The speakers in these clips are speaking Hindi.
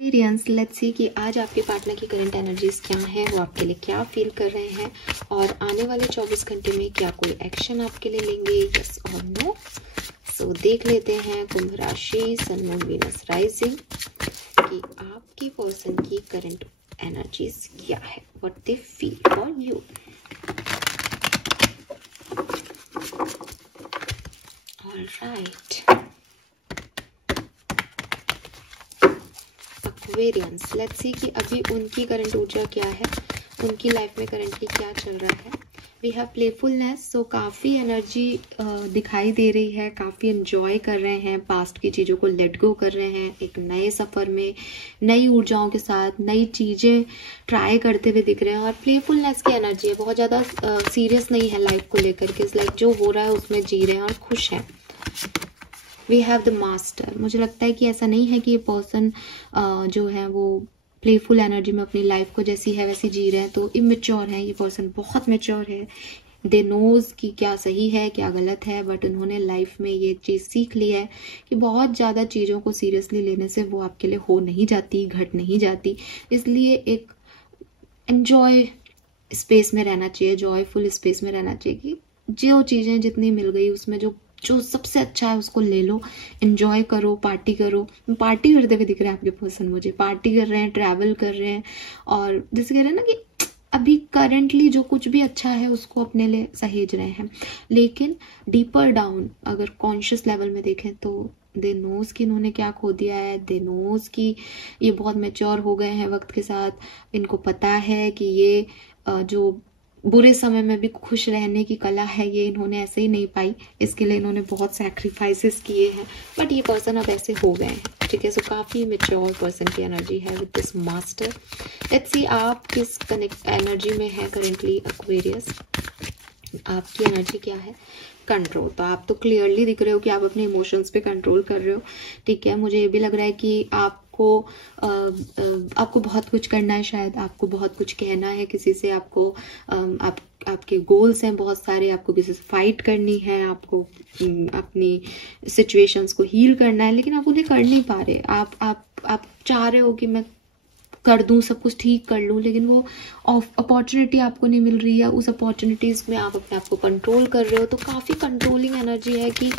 एक्सपीरियंस, लेट्स सी कि आज आपके पार्टनर की करंट एनर्जीज क्या है, वो आपके लिए क्या फील कर रहे हैं और आने वाले 24 घंटे में क्या कोई एक्शन आपके लिए लेंगे, यस और नो। सो देख लेते हैं कुंभ राशि, सन मून वीनस राइजिंग, कि आपकी पर्सन की करंट एनर्जीज क्या है, what they feel for you. Alright, Aquarians, let's see कि अभी उनकी करंट ऊर्जा क्या है, उनकी लाइफ में करंटली क्या चल रहा है। वी हैव प्लेफुलनेस, सो काफ़ी एनर्जी दिखाई दे रही है, काफ़ी एंजॉय कर रहे हैं, पास्ट की चीज़ों को लेट गो कर रहे हैं, एक नए सफ़र में नई ऊर्जाओं के साथ नई चीज़ें ट्राई करते हुए दिख रहे हैं। और प्लेफुलनेस की एनर्जी है, बहुत ज़्यादा सीरियस नहीं है लाइफ को लेकर के, लाइक जो हो रहा है उसमें जी रहे हैं और खुश हैं। वी हैव द मास्टर, मुझे लगता है कि ऐसा नहीं है कि ये पर्सन जो है वो प्लेफुल एनर्जी में अपनी लाइफ को जैसी है वैसी जी रहे हैं, तो इमेच्योर है ये पर्सन, बहुत मेच्योर है। दे नोज कि क्या सही है क्या गलत है, बट उन्होंने लाइफ में ये चीज़ सीख ली है कि बहुत ज़्यादा चीज़ों को सीरियसली लेने से वो आपके लिए हो नहीं जाती, घट नहीं जाती। इसलिए एक एन्जॉय स्पेस में रहना चाहिए, जॉयफुल स्पेस में रहना चाहिए कि जो चीज़ें जितनी मिल गई उसमें जो जो सबसे अच्छा है उसको ले लो, एंजॉय करो, पार्टी करो। पार्टी करते हुए दिख रहे हैं आपके पर्सन, मुझे पार्टी कर रहे हैं, ट्रैवल कर रहे हैं, और जैसे कह रहे हैं ना कि अभी करंटली जो कुछ भी अच्छा है उसको अपने लिए सहेज रहे हैं। लेकिन डीपर डाउन अगर कॉन्शियस लेवल में देखें तो दे नोज कि इन्होंने क्या खो दिया है, दे नोज कि ये बहुत मेच्योर हो गए हैं वक्त के साथ। इनको पता है कि ये जो बुरे समय में भी खुश रहने की कला है ये इन्होंने ऐसे ही नहीं पाई, इसके लिए इन्होंने बहुत सैक्रिफाइसेस किए हैं, बट ये पर्सन अब ऐसे हो गए हैं। ठीक है, सो काफ़ी मेच्योर पर्सन की एनर्जी है with this master. Let's see आप किस कनेक्ट एनर्जी में है करेंटली एक्वेरियस। आपकी एनर्जी क्या है, कंट्रोल। तो आप तो क्लियरली दिख रहे हो कि आप अपने इमोशंस पे कंट्रोल कर रहे हो। ठीक है, मुझे ये भी लग रहा है कि आपको बहुत कुछ करना है, शायद आपको बहुत कुछ कहना है किसी से, आपके गोल्स हैं बहुत सारे, आपको किसी से फाइट करनी है, आपको अपनी सिचुएशंस को हील करना है, लेकिन आप उन्हें कर नहीं पा रहे। आप चाह रहे हो कि मैं कर दूं, सब कुछ ठीक कर लूं, लेकिन वो अपॉर्चुनिटी आपको नहीं मिल रही है। उस अपॉर्चुनिटीज़ में आप अपने आप को कंट्रोल कर रहे हो, तो काफ़ी कंट्रोलिंग एनर्जी है कि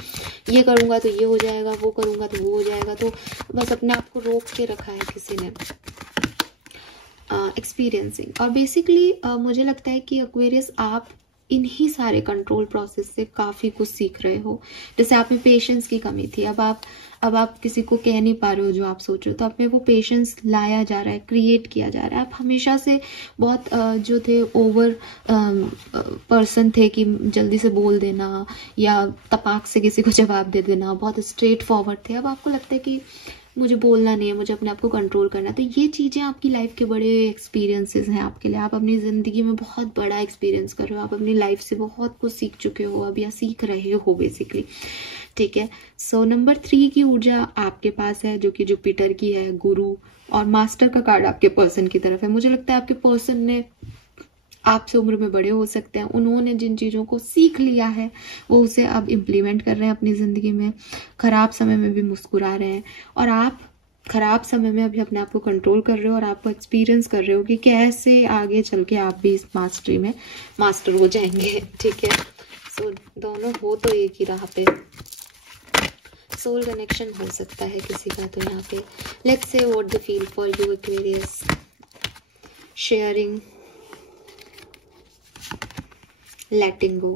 ये करूँगा तो ये हो जाएगा, वो करूँगा तो वो हो जाएगा, तो बस अपने आप को रोक के रखा है किसी ने। एक्सपीरियंसिंग, और बेसिकली मुझे लगता है कि एक्वेरियस आप इन्हीं सारे कंट्रोल प्रोसेस से काफ़ी कुछ सीख रहे हो। जैसे आप में पेशेंस की कमी थी, अब आप किसी को कह नहीं पा रहे हो जो आप सोच रहे हो, तो आप में वो पेशेंस लाया जा रहा है, क्रिएट किया जा रहा है। आप हमेशा से बहुत जो थे ओवर पर्सन थे कि जल्दी से बोल देना या तपाक से किसी को जवाब दे देना, बहुत स्ट्रेट फॉरवर्ड थे। अब आपको लगता है कि मुझे बोलना नहीं है, मुझे अपने आप को कंट्रोल करना है। तो ये चीज़ें आपकी लाइफ के बड़े एक्सपीरियंसेस हैं आपके लिए। आप अपनी ज़िंदगी में बहुत बड़ा एक्सपीरियंस कर रहे हो, आप अपनी लाइफ से बहुत कुछ सीख चुके हो अब, या सीख रहे हो बेसिकली। ठीक है, सो नंबर 3 की ऊर्जा आपके पास है, जो कि जुपिटर की है, गुरु, और मास्टर का कार्ड आपके पर्सन की तरफ है। मुझे लगता है आपके पर्सन ने आपसे उम्र में बड़े हो सकते हैं, उन्होंने जिन चीज़ों को सीख लिया है वो उसे अब इम्प्लीमेंट कर रहे हैं अपनी ज़िंदगी में। खराब समय में भी मुस्कुरा रहे हैं, और आप खराब समय में अभी अपने आप को कंट्रोल कर रहे हो, और आप एक्सपीरियंस कर रहे हो कि कैसे आगे चल के आप भी इस मास्टरी में मास्टर हो जाएंगे। ठीक है, सो दोनों हो तो एक ही राह पे, सोल कनेक्शन हो सकता है किसी का। तो यहाँ पे let's say what the feel for you Aquarius, sharing, letting go.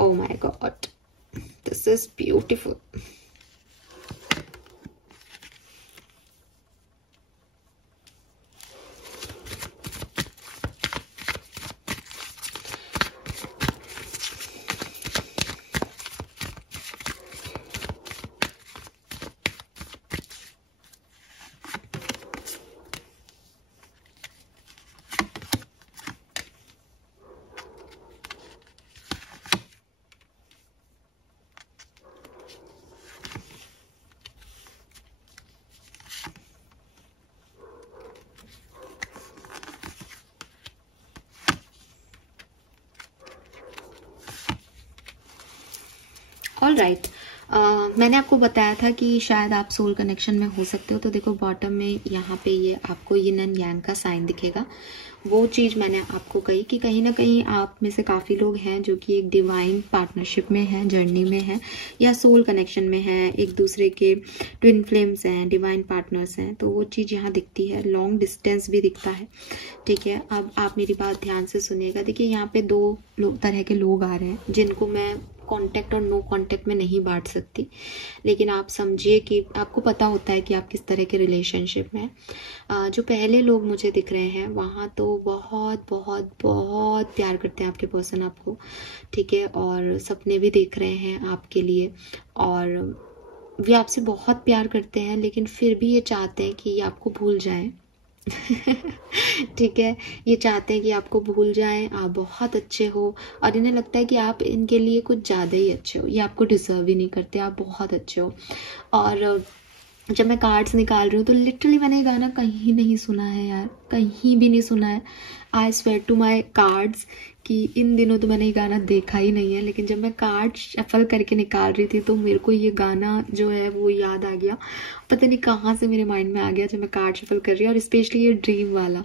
Oh my god, this is beautiful. All right, मैंने आपको बताया था कि शायद आप सोल कनेक्शन में हो सकते हो, तो देखो बॉटम में यहाँ पे ये आपको यिन एंड यांग का साइन दिखेगा। वो चीज़ मैंने आपको कही कि कहीं ना कहीं आप में से काफ़ी लोग हैं जो कि एक डिवाइन पार्टनरशिप में हैं, जर्नी में हैं, या सोल कनेक्शन में हैं, एक दूसरे के ट्विन फ्लेम्स हैं, डिवाइन पार्टनर्स हैं। तो वो चीज़ यहाँ दिखती है। लॉन्ग डिस्टेंस भी दिखता है, ठीक है। अब आप मेरी बात ध्यान से सुनिएगा। देखिए यहाँ पे दो तरह के लोग आ रहे हैं जिनको मैं कांटेक्ट और नो कांटेक्ट में नहीं बांट सकती, लेकिन आप समझिए कि आपको पता होता है कि आप किस तरह के रिलेशनशिप में। जो पहले लोग मुझे दिख रहे हैं वहाँ तो बहुत बहुत बहुत प्यार करते हैं आपके पर्सन आपको, ठीक है, और सपने भी देख रहे हैं आपके लिए, और वे आपसे बहुत प्यार करते हैं, लेकिन फिर भी ये चाहते हैं कि ये आपको भूल जाएं। ठीक है, ये चाहते हैं कि आपको भूल जाएं, आप बहुत अच्छे हो, और इन्हें लगता है कि आप इनके लिए कुछ ज़्यादा ही अच्छे हो, ये आपको डिजर्व ही नहीं करते, आप बहुत अच्छे हो। और जब मैं कार्ड्स निकाल रही हूँ तो लिटरली मैंने ये गाना कहीं नहीं सुना है यार, कहीं भी नहीं सुना है। I swear to my cards कि इन दिनों तो मैंने ये गाना देखा ही नहीं है, लेकिन जब मैं कार्ड शफल करके निकाल रही थी तो मेरे को ये गाना जो है वो याद आ गया। पता नहीं कहाँ से मेरे माइंड में आ गया जब मैं कार्ड शफल कर रही हूँ, और स्पेशली ये ड्रीम वाला।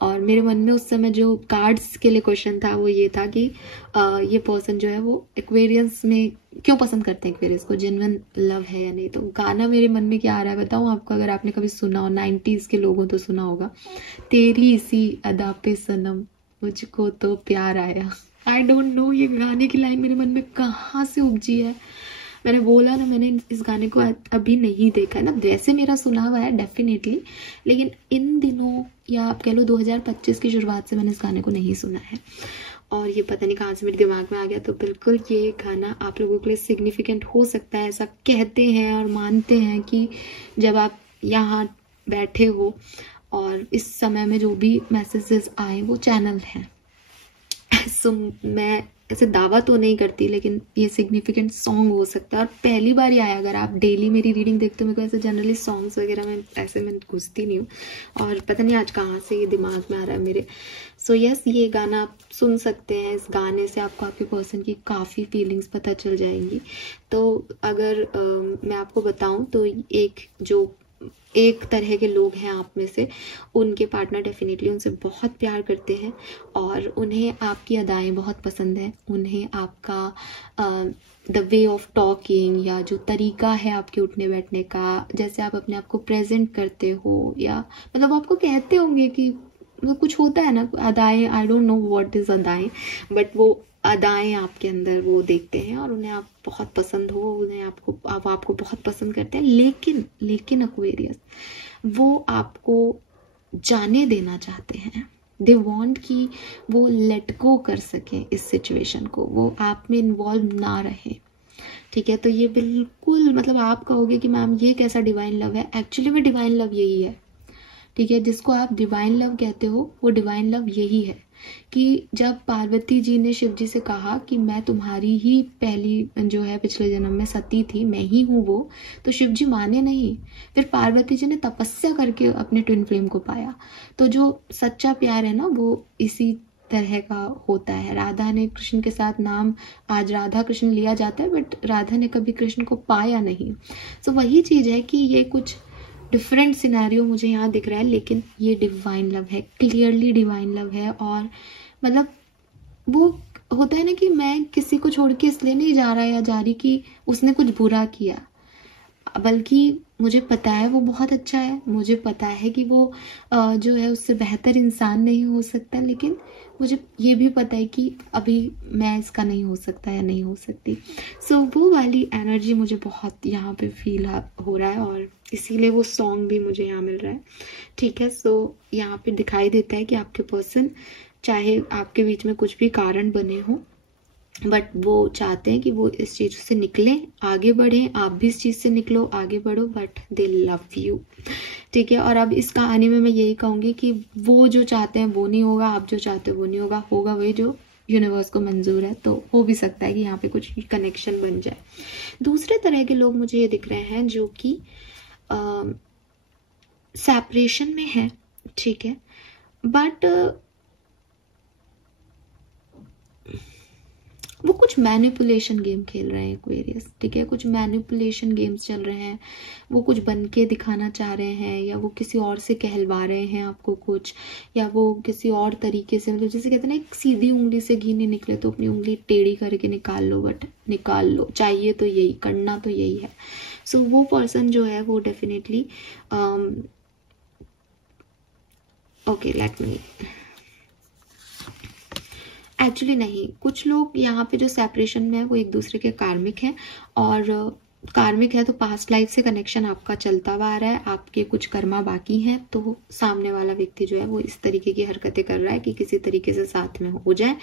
और मेरे मन में उस समय जो कार्ड्स के लिए क्वेश्चन था वो ये था कि ये पर्सन जो है वो एक्वेरियंस में क्यों पसंद करते हैं, एक्वेरियंस को जेन्युइन लव है या नहीं। तो गाना मेरे मन में क्या आ रहा है बताऊँ आपको, अगर आपने कभी सुना हो, 90s के लोगों तो सुना होगा, तेरी इसी अदा पे सनम मुझको तो प्यार आया। आई डोंट नो ये गाने की लाइन मेरे मन में कहाँ से उपजी है। मैंने बोला ना, मैंने इस गाने को अभी नहीं देखा है ना, वैसे मेरा सुना हुआ है डेफिनेटली, लेकिन इन दिनों या आप कह लो 2025 की शुरुआत से मैंने इस गाने को नहीं सुना है, और ये पता नहीं कहाँ से मेरे दिमाग में आ गया। तो बिल्कुल ये गाना आप लोगों के लिए सिग्निफिकेंट हो सकता है, ऐसा कहते हैं और मानते हैं कि जब आप यहाँ बैठे हो और इस समय में जो भी मैसेजेस आए वो चैनल हैं। सो मैं ऐसे दावा तो नहीं करती, लेकिन ये सिग्निफिकेंट सॉन्ग हो सकता है। और पहली बार ही आया, अगर आप डेली मेरी रीडिंग देखते हो, मेरे को ऐसे जनरली सॉन्ग्स वगैरह में ऐसे मैं घुसती नहीं हूँ, और पता नहीं आज कहाँ से ये दिमाग में आ रहा है मेरे। सो यस, ये गाना आप सुन सकते हैं। इस गाने से आपको आपके पर्सन की काफ़ी फीलिंग्स पता चल जाएंगी। तो अगर मैं आपको बताऊँ तो एक तरह के लोग हैं आप में से, उनके पार्टनर डेफिनेटली उनसे बहुत प्यार करते हैं, और उन्हें आपकी अदाएं बहुत पसंद है, उन्हें आपका द वे ऑफ टॉकिंग या जो तरीका है आपके उठने बैठने का, जैसे आप अपने आप को प्रेजेंट करते हो, या मतलब आपको कहते होंगे कि कुछ होता है ना अदाएं, I don't know what is अदाएं, बट वो अदाएं आपके अंदर वो देखते हैं, और उन्हें आप बहुत पसंद हो, उन्हें आपको बहुत पसंद करते हैं। लेकिन एक्वेरियस वो आपको जाने देना चाहते हैं। दे वांट कि वो लेट गो कर सके इस सिचुएशन को, वो आप में इन्वॉल्व ना रहे, ठीक है। तो ये बिल्कुल मतलब आप कहोगे कि मैम ये कैसा डिवाइन लव है, एक्चुअली में डिवाइन लव यही है, ठीक है। जिसको आप डिवाइन लव कहते हो वो डिवाइन लव यही है कि जब पार्वती जी ने शिव जी से कहा कि मैं तुम्हारी ही पहली जो है पिछले जन्म में सती थी, मैं ही हूँ वो, तो शिव जी माने नहीं। फिर पार्वती जी ने तपस्या करके अपने ट्विन फ्लेम को पाया। तो जो सच्चा प्यार है ना वो इसी तरह का होता है। राधा ने कृष्ण के साथ नाम आज राधा कृष्ण लिया जाता है, बट राधा ने कभी कृष्ण को पाया नहीं। तो वही चीज है कि ये कुछ डिफरेंट सिनेरियो मुझे यहाँ दिख रहा है, लेकिन ये डिवाइन लव है, क्लियरली डिवाइन लव है। और मतलब वो होता है ना कि मैं किसी को छोड़ के इसलिए नहीं जा रहा या जा रही कि उसने कुछ बुरा किया, बल्कि मुझे पता है वो बहुत अच्छा है, मुझे पता है कि वो जो है उससे बेहतर इंसान नहीं हो सकता, लेकिन मुझे ये भी पता है कि अभी मैं इसका नहीं हो सकता या नहीं हो सकती। सो वो वाली एनर्जी मुझे बहुत यहाँ पे फील हो रहा है, और इसीलिए वो सॉन्ग भी मुझे यहाँ मिल रहा है, ठीक है। सो यहाँ पे दिखाई देता है कि आपके पर्सन, चाहे आपके बीच में कुछ भी कारण बने हो, बट वो चाहते हैं कि वो इस चीज से निकले, आगे बढ़े, आप भी इस चीज से निकलो, आगे बढ़ो, बट दे लव यू, ठीक है। और अब इस कहानी में मैं यही कहूंगी कि वो जो चाहते हैं वो नहीं होगा, आप जो चाहते हो वो नहीं होगा, होगा वही जो यूनिवर्स को मंजूर है। तो हो भी सकता है कि यहाँ पे कुछ कनेक्शन बन जाए। दूसरे तरह के लोग मुझे ये दिख रहे हैं जो कि सेपरेशन में है, ठीक है, बट वो कुछ मैनिपुलेशन गेम खेल रहे हैं एक्वेरियस, ठीक है, कुछ मैनिपुलेशन गेम्स चल रहे हैं, वो कुछ बन के दिखाना चाह रहे हैं, या वो किसी और से कहलवा रहे हैं आपको कुछ, या वो किसी और तरीके से, मतलब जैसे कहते हैं ना, एक सीधी उंगली से घी नहीं निकले तो अपनी उंगली टेढ़ी करके निकाल लो, बट निकाल लो, चाहिए तो यही, करना तो यही है। सो वो पर्सन जो है वो definitely okay let me actually नहीं, कुछ लोग यहाँ पे जो सेपरेशन में है वो एक दूसरे के कार्मिक हैं, और कार्मिक है तो पास्ट लाइफ से कनेक्शन आपका चलता हुआ आ रहा है, आपके कुछ कर्मा बाकी हैं, तो सामने वाला व्यक्ति जो है वो इस तरीके की हरकतें कर रहा है कि किसी तरीके से साथ में हो जाए,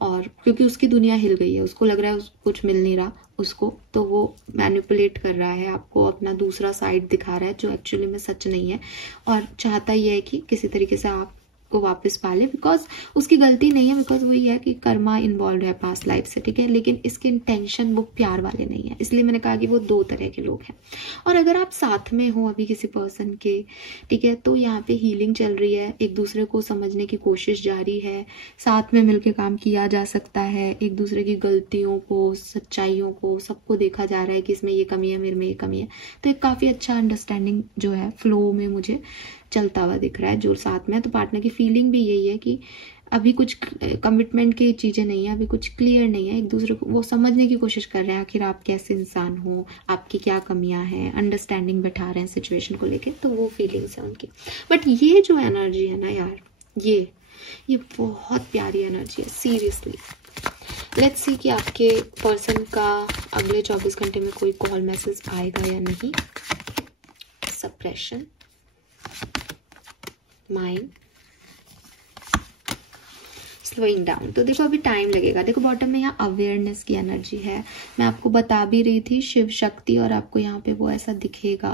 और क्योंकि उसकी दुनिया हिल गई है, उसको लग रहा है कुछ मिल नहीं रहा उसको, तो वो मैनिपुलेट कर रहा है आपको, अपना दूसरा साइड दिखा रहा है जो एक्चुअली में सच नहीं है, और चाहता ही है कि किसी तरीके से आप को वापस पाले, बिकॉज उसकी गलती नहीं है, बिकॉज वही है कि कर्मा इन्वॉल्व है पास्ट लाइफ से, ठीक है, लेकिन इसके इंटेंशन वो प्यार वाले नहीं है, इसलिए मैंने कहा कि वो दो तरह के लोग हैं। और अगर आप साथ में हो अभी किसी पर्सन के, ठीक है, तो यहाँ पे हीलिंग चल रही है, एक दूसरे को समझने की कोशिश जारी है, साथ में मिलकर काम किया जा सकता है, एक दूसरे की गलतियों को, सच्चाइयों को, सबको देखा जा रहा है कि इसमें ये कमी है, मेरे में ये कमी है, तो एक काफ़ी अच्छा अंडरस्टैंडिंग जो है फ्लो में मुझे चलता हुआ दिख रहा है जो साथ में है। तो पार्टनर की फीलिंग भी यही है कि अभी कुछ कमिटमेंट की चीज़ें नहीं है, अभी कुछ क्लियर नहीं है, एक दूसरे को वो समझने की कोशिश कर रहे हैं आखिर आप कैसे इंसान हो, आपकी क्या कमियां हैं, अंडरस्टैंडिंग बैठा रहे हैं सिचुएशन को लेके, तो वो फीलिंग्स है उनकी। बट ये जो एनर्जी है ना यार, ये बहुत प्यारी एनर्जी है सीरियसली। लेट्स सी कि आपके पर्सन का अगले 24 घंटे में कोई कॉल मैसेज आएगा या नहीं। Suppression, mind, slowing down. तो देखो अभी टाइम लगेगा, देखो बॉटम में यहाँ अवेयरनेस की एनर्जी है, मैं आपको बता भी रही थी शिव शक्ति, और आपको यहाँ पे वो ऐसा दिखेगा,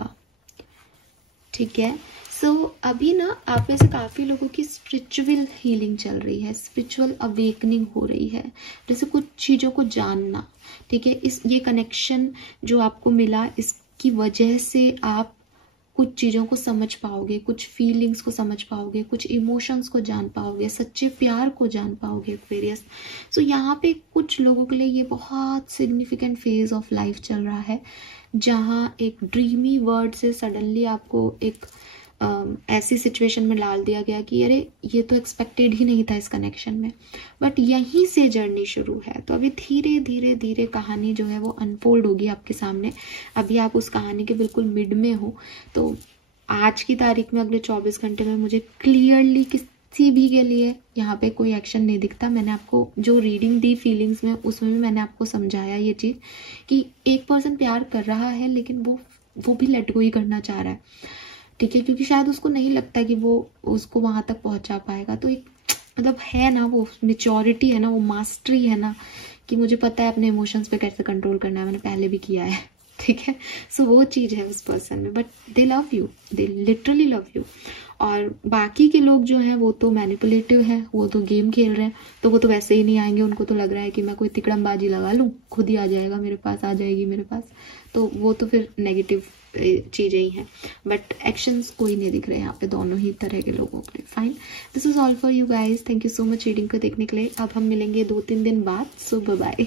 ठीक है। सो अभी ना आप में से काफ़ी लोगों की स्पिरिचुअल हीलिंग चल रही है, स्पिरिचुअल अवेकनिंग हो रही है, जैसे कुछ चीज़ों को जानना, ठीक है, ये कनेक्शन जो आपको मिला इसकी वजह से आप कुछ चीज़ों को समझ पाओगे, कुछ फीलिंग्स को समझ पाओगे, कुछ इमोशंस को जान पाओगे, सच्चे प्यार को जान पाओगे एक्वेरियस। सो यहाँ पे कुछ लोगों के लिए ये बहुत सिग्निफिकेंट फेज ऑफ लाइफ चल रहा है, जहाँ एक ड्रीमी वर्ड से सडनली आपको एक ऐसी सिचुएशन में डाल दिया गया कि अरे ये तो एक्सपेक्टेड ही नहीं था इस कनेक्शन में, बट यहीं से जर्नी शुरू है। तो अभी धीरे धीरे धीरे कहानी जो है वो अनफोल्ड होगी आपके सामने, अभी आप उस कहानी के बिल्कुल मिड में हो। तो आज की तारीख में अगले 24 घंटे में मुझे क्लियरली किसी भी के लिए यहाँ पे कोई एक्शन नहीं दिखता। मैंने आपको जो रीडिंग दी फीलिंग्स में, उसमें भी मैंने आपको समझाया ये चीज़ कि एक पर्सन प्यार कर रहा है लेकिन वो भी लेट गो ही करना चाह रहा है, ठीक है, क्योंकि शायद उसको नहीं लगता कि वो उसको वहां तक पहुंचा पाएगा। तो एक मतलब है ना वो मेच्योरिटी है ना, वो मास्टरी है ना, कि मुझे पता है अपने इमोशंस पे कैसे कंट्रोल करना है, मैंने पहले भी किया है, ठीक है। सो वो चीज़ है उस पर्सन में, but they love you, they literally love you. और बाकी के लोग जो हैं वो तो मैनिपुलेटिव हैं, वो तो गेम खेल रहे हैं, तो वो तो वैसे ही नहीं आएंगे, उनको तो लग रहा है कि मैं कोई तिकड़मबाजी लगा लूँ, खुद ही आ जाएगा मेरे पास, आ जाएगी मेरे पास, तो वो तो फिर नेगेटिव चीज़ें ही हैं। बट एक्शंस कोई नहीं दिख रहे यहाँ पे दोनों ही तरह के लोगों के लिए। Fine, this is all for you guys, thank you so much reading को देखने के लिए। अब हम मिलेंगे 2-3 दिन बाद, सो बाय बाय।